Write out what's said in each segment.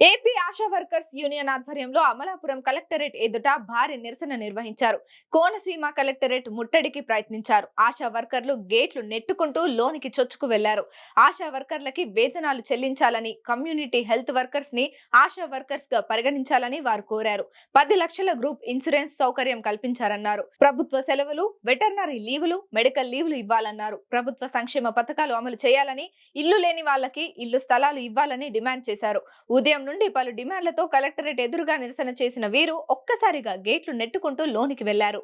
AP ASHA workers union ఆధ్వర్యంలో Amalapuram collectorate ఎదుట భారీ నిరసన నిర్వహించారు. కోనసీమ కలెక్టరేట్ ముట్టడికి ప్రయత్నించారు. ఆశా వర్కర్లు గేట్లు నెట్టుకుంటూ లోనికి చొచ్చుకు వెళ్లారు. ఆశా వర్కర్లకి వేతనాలు చెల్లించాలని, కమ్యూనిటీ హెల్త్ వర్కర్స్ ని ఆశా వర్కర్స్ గా పరిగణించాలని వారు కోరారు. 10 లక్షల గ్రూప్ ఇన్సూరెన్స్ సౌకర్యం కల్పించారన్నారు. ప్రభుత్వ సెలవులు, వెటర్నరీ లీవులు, మెడికల్ లీవులు ఇవ్వాలన్నారు. ప్రభుత్వ సంక్షేమ పథకాలు అమలు చేయాలని, ఇల్లు లేని వాళ్లకి ఇల్లు స్థలాలు ఇవ్వాలని డిమాండ్ చేశారు. ఉదయం నుండి పలు డిమాండ్లతో కలెక్టరేట్ ఎదురుగా నిరసన చేసిన వీరు ఒక్కసారిగా గేట్లు నెట్టుకుంటూ లోనికి వెళ్లారు.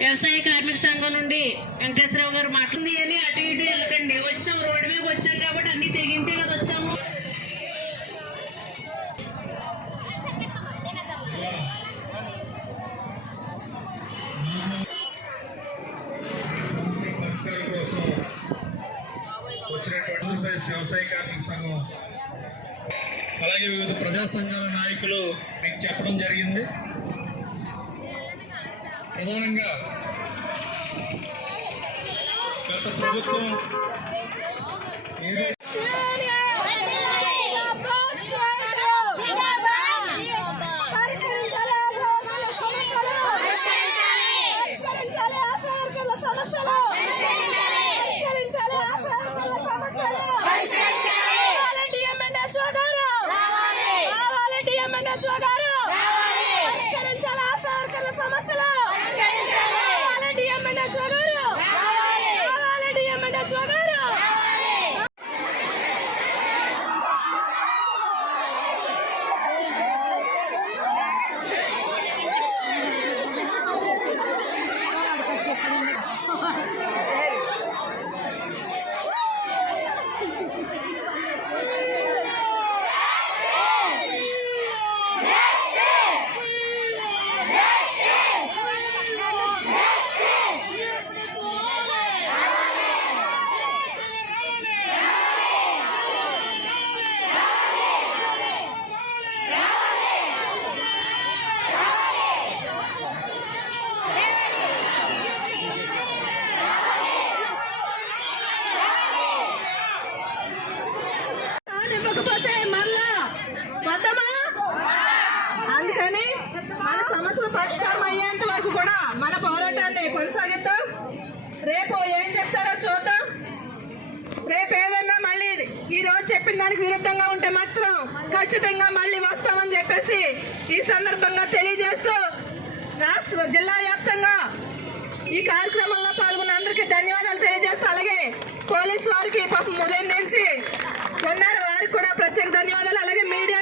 వ్యవసాయ కార్మిక సంఘం నుండి వెంకటేశ్వరరావు గారు మాట్లాడింది అని అటు ఇటు వెళ్ళకండి. వచ్చాం, రోడ్డు మీద వచ్చాం కాబట్టి అన్ని తెగించే కదా వచ్చాము. వ్యవసాయ కార్మిక సంఘం అలాగే వివిధ ప్రజా సంఘాల నాయకులు మీకు చెప్పడం జరిగింది. ప్రధానంగా గత ప్రభుత్వం అందుకని మన సమస్యలు పరిష్కారం అయ్యేంత వరకు కూడా మన పోరాటాన్ని కొనసాగిద్దాం. రేపు ఏం చెప్తారో చూద్దాం. రేపు ఏదన్నా మళ్ళీ ఈ రోజు చెప్పిన దానికి విరుద్ధంగా ఉంటే మాత్రం ఖచ్చితంగా మళ్ళీ వస్తామని చెప్పేసి ఈ సందర్భంగా తెలియజేస్తూ జిల్లా వ్యాప్తంగా ఈ కార్యక్రమంలో పాల్గొన్న అందరికీ ధన్యవాదాలు తెలియజేస్తూ, అలాగే పోలీసు వారికి పాపం ఉదయం నుంచి ఉన్నారు వారికి కూడా ప్రత్యేక ధన్యవాదాలు. అలాగే మీడియా